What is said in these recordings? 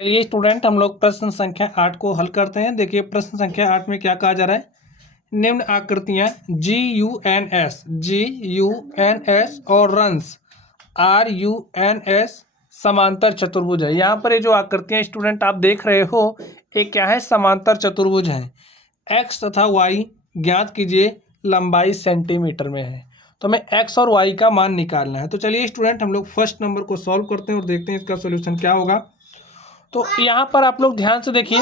चलिए स्टूडेंट, हम लोग प्रश्न संख्या 8 को हल करते हैं। देखिए प्रश्न संख्या 8 में क्या कहा जा रहा है। निम्न आकृतियां GUNS और रंस RUNS समांतर चतुर्भुज है। यहाँ पर ये जो आकृतियां स्टूडेंट आप देख रहे हो, ये क्या है, समांतर चतुर्भुज है। एक्स तथा वाई ज्ञात कीजिए, लंबाई सेंटीमीटर में है। तो हमें एक्स और वाई का मान निकालना है। तो चलिए स्टूडेंट, हम लोग फर्स्ट नंबर को सॉल्व करते हैं और देखते हैं इसका सोल्यूशन क्या होगा। तो यहाँ पर आप लोग ध्यान से देखिए,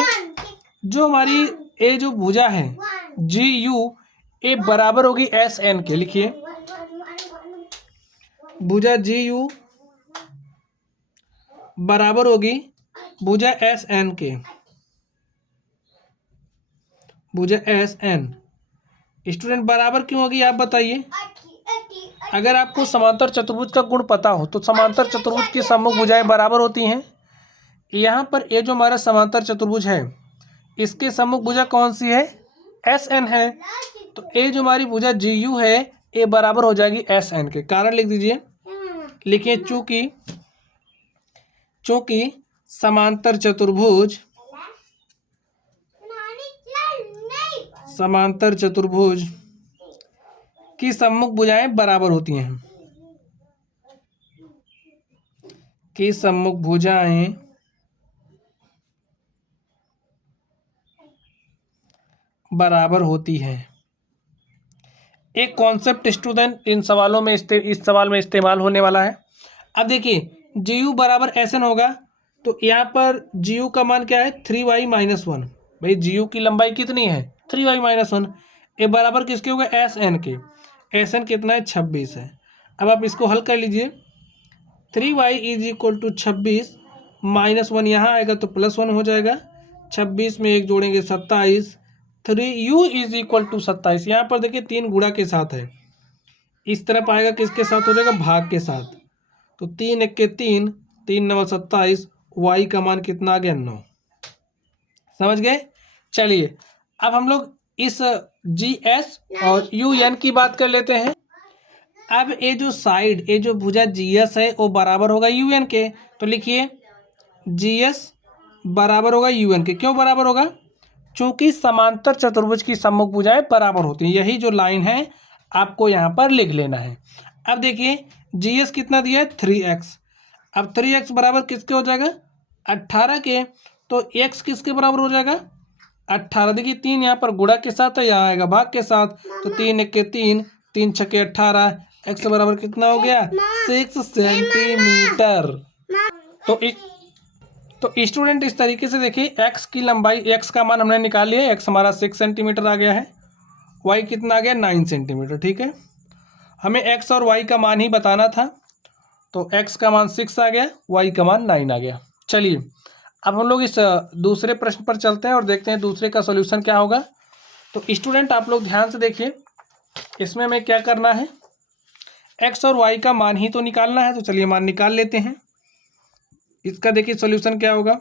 जो हमारी ए जो भुजा है GU, ए बराबर होगी SN के। लिखिए भुजा GU बराबर होगी भुजा SN के। भुजा SN स्टूडेंट बराबर क्यों होगी, आप बताइए। अगर आपको समांतर चतुर्भुज का गुण पता हो तो समांतर चतुर्भुज की सम्मुख भुजाएं बराबर होती हैं। यहाँ पर ये जो हमारा समांतर चतुर्भुज है, इसके सम्मुख भुजा कौन सी है, SN है। तो ये जो हमारी भुजा GU है, ये बराबर हो जाएगी SN के। कारण लिख दीजिए, लिखिए चूंकि समांतर चतुर्भुज की सम्मुख भुजाएं बराबर होती हैं। की सम्मुख भुजाएं बराबर होती है। एक कॉन्सेप्ट स्टूडेंट इन सवालों में इस सवाल में इस्तेमाल होने वाला है। अब देखिए GU बराबर SN होगा, तो यहाँ पर GU का मान क्या है, 3y - 1। भाई GU की लंबाई कितनी है, 3y - 1। ये बराबर किसके होगा, SN के। SN कितना है, 26 है। अब आप इसको हल कर लीजिए। 3y = 26 - 1 यहाँ आएगा तो +1 हो जाएगा। 26 में 1 जोड़ेंगे 27। 3u = 27। यहाँ पर देखिए 3 गुणा के साथ है, इस तरफ आएगा किसके साथ हो जाएगा, भाग के साथ। तो 3 × 1 = 3, 3 × 9 = 27। y का मान कितना आ गया, 9। समझ गए। चलिए अब हम लोग इस GS और UN की बात कर लेते हैं। अब ये जो साइड, ये जो भुजा GS है वो बराबर होगा UN के। तो लिखिए GS बराबर होगा UN के। क्यों बराबर होगा, चूंकि समांतर चतुर्भुज की सम्मुख भुजाएं बराबर होती हैं। यही जो लाइन है आपको यहाँ पर लिख लेना है। अब देखिए GS कितना दिया है, 3x। अब 3x बराबर किसके हो जाएगा, 18 के। तो x किसके बराबर हो जाएगा, 18। देखिए 3 यहाँ पर गुणा के साथ है, यहाँ आएगा भाग के साथ। तो 3 × 1 = 3, 3 × 6 = 18। x बराबर कितना हो गया, 6 सेंटीमीटर। तो स्टूडेंट इस तरीके से देखिए, x की लंबाई, x का मान हमने निकाल लिया। x हमारा 6 सेंटीमीटर आ गया है, y कितना आ गया, 9 सेंटीमीटर। ठीक है, हमें x और y का मान ही बताना था। तो x का मान 6 आ गया, y का मान 9 आ गया। चलिए अब हम लोग इस दूसरे प्रश्न पर चलते हैं और देखते हैं दूसरे का सॉल्यूशन क्या होगा। तो स्टूडेंट आप लोग ध्यान से देखिए, इसमें हमें क्या करना है, x और y का मान ही तो निकालना है। तो चलिए मान निकाल लेते हैं। इसका देखिए सॉल्यूशन क्या होगा।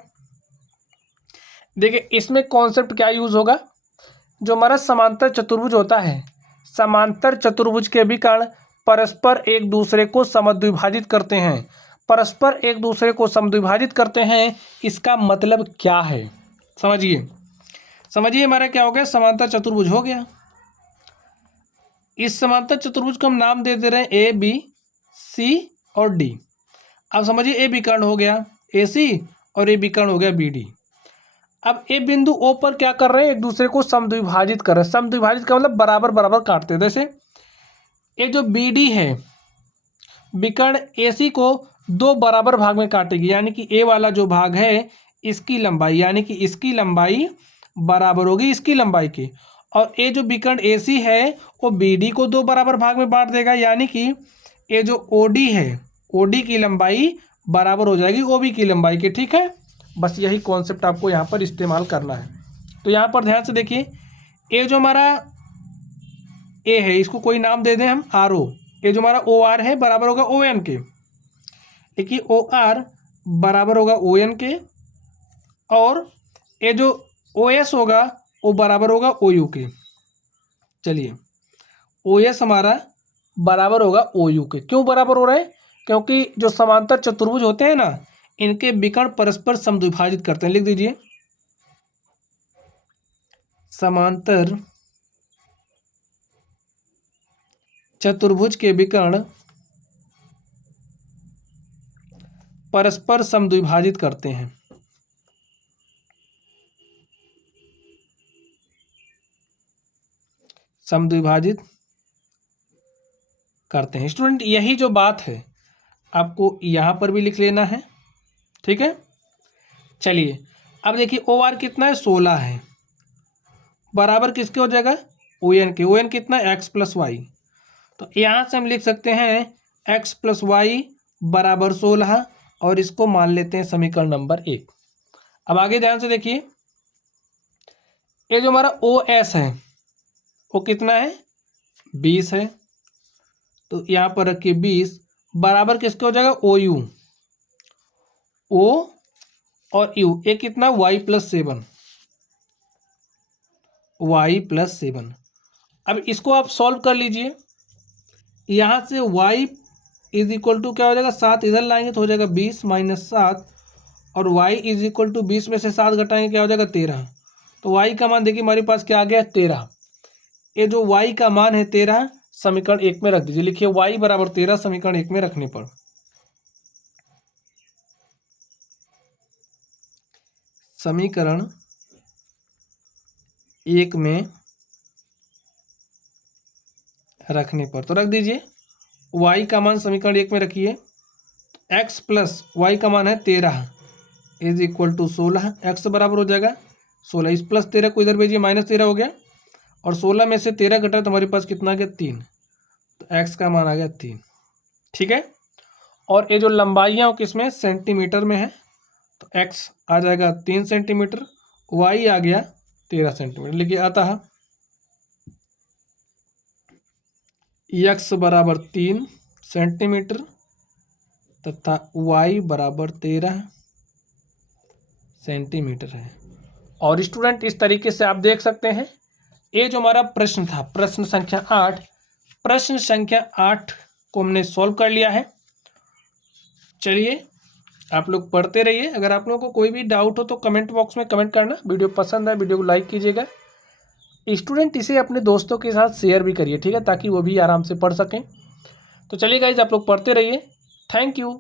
देखिए इसमें कॉन्सेप्ट क्या यूज होगा, जो हमारा समांतर चतुर्भुज होता है, समांतर चतुर्भुज के विकर्ण परस्पर एक दूसरे को समद्विभाजित करते हैं। परस्पर एक दूसरे को समद्विभाजित करते हैं, इसका मतलब क्या है, समझिए हमारा क्या हो गया, समांतर चतुर्भुज हो गया। इस समांतर चतुर्भुज को हम नाम दे रहे हैं ABC और D। अब समझिए ए विकर्ण हो गया AC और ए विकर्ण हो गया BD। अब ए बिंदु O पर क्या कर रहे हैं, एक दूसरे को समद्विभाजित कर रहे हैं। समद्विभाजित का मतलब बराबर बराबर काटते हैं। जैसे ये जो BD है, विकर्ण AC को 2 बराबर भाग में काटेगी, यानी कि ए वाला जो भाग है इसकी लंबाई, यानी कि इसकी लंबाई बराबर होगी इसकी लंबाई की। और ये जो विकर्ण AC है वो BD को 2 बराबर भाग में बांट देगा, यानी कि ये जो OD है, OD की लंबाई बराबर हो जाएगी OB की लंबाई की। ठीक है, बस यही कॉन्सेप्ट आपको यहाँ पर इस्तेमाल करना है। तो यहाँ पर ध्यान से देखिए, ये जो हमारा ए है, इसको कोई नाम दे दें हम RO। ये जो हमारा OR है बराबर होगा ON के। देखिए OR बराबर होगा ON के, और ये जो OS होगा वो बराबर होगा OU के। चलिए OS हमारा बराबर होगा OU के। क्यों बराबर हो रहा है, क्योंकि जो समांतर चतुर्भुज होते हैं ना, इनके विकर्ण परस्पर समद्विभाजित करते हैं। लिख दीजिए, समांतर चतुर्भुज के विकर्ण परस्पर समद्विभाजित करते हैं। समद्विभाजित करते हैं। स्टूडेंट यही जो बात है आपको यहाँ पर भी लिख लेना है, ठीक है। चलिए अब देखिए ओ आर कितना है, 16 है, बराबर किसके हो जाएगा, ओ एन के। ओ एन कितना है, एक्स प्लस वाई। तो यहाँ से हम लिख सकते हैं एक्स प्लस वाई बराबर 16 और इसको मान लेते हैं समीकरण नंबर 1। अब आगे ध्यान से देखिए, ये जो हमारा ओ एस है वो कितना है, 20 है। तो यहाँ पर रखिए 20 बराबर किसके हो जाएगा, ओ यू। ओ और यू ये कितना, वाई प्लस 7। Y plus 7। अब इसको आप सॉल्व कर लीजिए। यहाँ से y इज इक्वल टू क्या हो जाएगा, 7 इधर लाएंगे तो हो जाएगा 20 माइनस 7 और y इज इक्वल टू 20 में से 7 घटाएंगे क्या हो जाएगा, 13। तो y का मान देखिए हमारे पास क्या आ गया, 13। ये जो y का मान है 13 समीकरण 1 में रख दीजिए। लिखिए y बराबर 13 समीकरण 1 में रखने पर समीकरण 1 में रखने पर तो रख दीजिए y का मान समीकरण 1 में रखिए। x प्लस वाई का मान है 13 इज इक्वल टू 16। x बराबर हो जाएगा 16, इस प्लस 13 को इधर भेजिए, माइनस 13 हो गया और 16 में से 13 घटा तो हमारे पास कितना आ गया, 3। तो x का मान आ गया 3, ठीक है। और ये जो लंबाइयाँ किसमें, सेंटीमीटर में है, तो x आ जाएगा 3 सेंटीमीटर, y आ गया 13 सेंटीमीटर। लिखिए अतः x बराबर 3 सेंटीमीटर तथा y बराबर 13 सेंटीमीटर है। और स्टूडेंट इस तरीके से आप देख सकते हैं, ये जो हमारा प्रश्न था, प्रश्न संख्या 8, प्रश्न संख्या 8 को हमने सॉल्व कर लिया है। चलिए आप लोग पढ़ते रहिए। अगर आप लोगों को कोई भी डाउट हो तो कमेंट बॉक्स में कमेंट करना। वीडियो पसंद आए वीडियो को लाइक कीजिएगा। स्टूडेंट इसे अपने दोस्तों के साथ शेयर भी करिए, ठीक है, ताकि वो भी आराम से पढ़ सकें। तो चलिए गाइज आप लोग पढ़ते रहिए। Thank you.